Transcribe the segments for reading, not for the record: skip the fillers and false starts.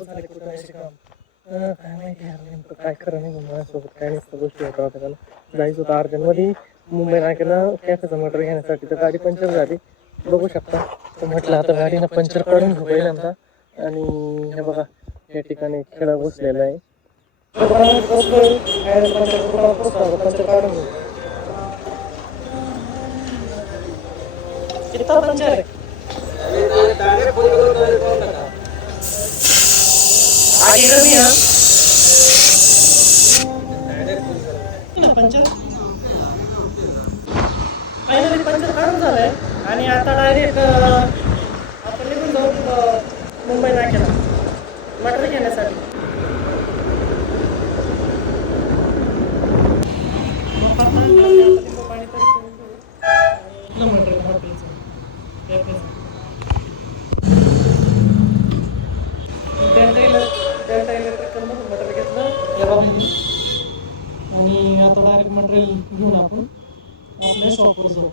दिवस झाले कुठं जायचे काम. काय माहिती यार नेमकं काय खरं नाही. माझ्यासोबत काय नसतं गोष्टी होता होता त्याला जायचं होतं अर्जंटमध्ये मुंबई नाक्याला कॅफेचं मटर घेण्यासाठी. तर गाडी पंक्चर झाली बघू शकता. तर म्हटलं आता गाडीनं पंक्चर काढून घेऊ पहिल्यांदा. आणि हे बघा या ठिकाणी खेळा बसलेला आहे. पंक्चर काढून घेऊ. कितना पंचर है? आगे कमी है ना पंचर. फायनली पंचर काढून झालंय आणि आता डायरेक्ट आपण निघून जाऊ मुंबई नाक्याला मटर घेण्यासाठी. पाणी तर मटर हॉटेलचं डेल्टा इलेक्ट्रिकलमधून मटेरियल घेतलं या बाबी. आणि आता डायरेक्ट मटेरियल घेऊन आपण आपल्या शॉपवर जाऊ.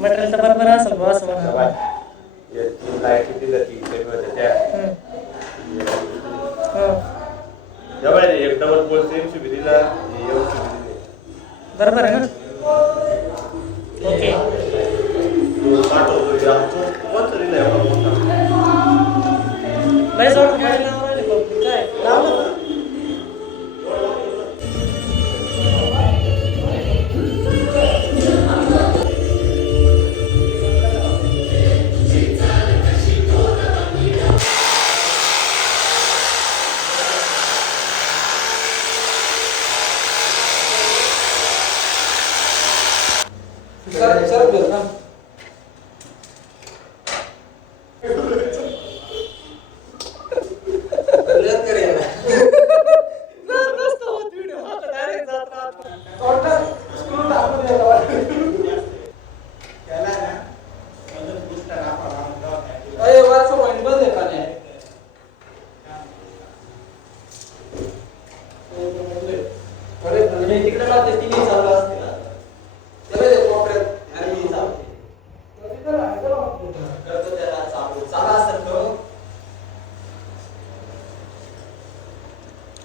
मटेरियल तर बरोबर असेल बॉस म्हणा. बरोबर आहे ना. ओके नाही जाऊन काय लावलं.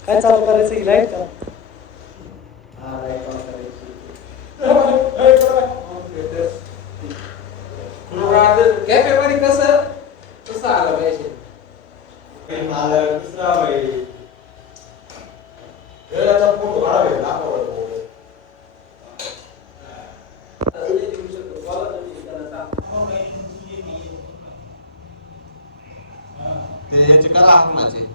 काय चालू करायचं ही लाईट का? कॅफे मध्ये कसं आलं पाहिजे. ते याचे करा हाकमाचे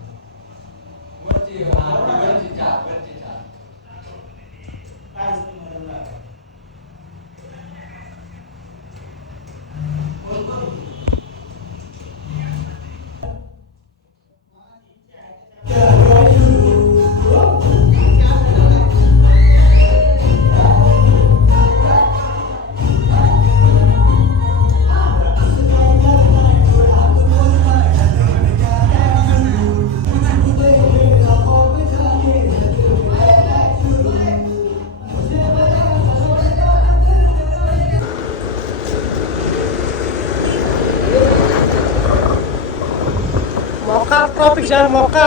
ट्रॉफिक जाम मौका.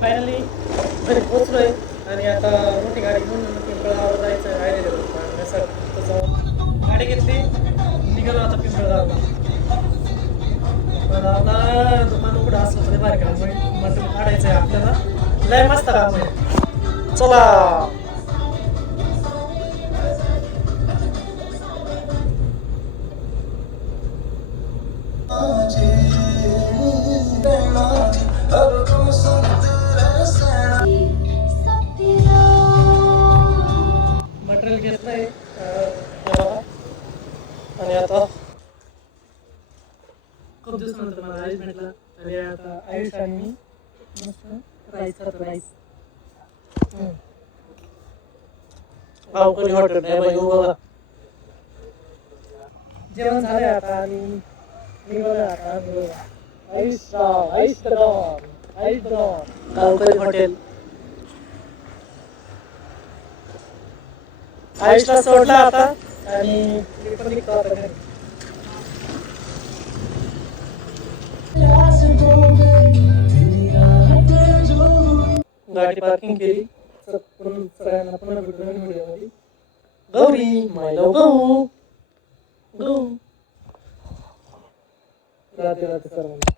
फायनली घरी पोहोचलोय आणि आता मोठी गाडी घेऊन पिंपळगावला जायचं राहिलेलं. गाडी घेतली निघालो आता पिंपळगावला. आता दुकान उघडं असलं तरी बाहेर काढून मटेरियल काढायचं आहे आपल्याला. लय मस्त काम आहे. चला मटेरियल घेतलंय आणि आता खूप दिवसानंतर मला आयुष भेटला. आणि आता आयुष आणि मी मस्त राईस भाऊ कोणी हॉटेल नाही बाई बघा. जेवण झालंय आता आणि निघालोय आता आम्ही गावकरी हॉटेल आयुषला सोडला आता आणि मी पण निघतो आता घरी. गाडी पार्किंग केली सगळ्यांना पुन्हा भेटून व्हिडिओमध्ये. गौरी माय लव गौ गौ राधे राधे सर्वांना.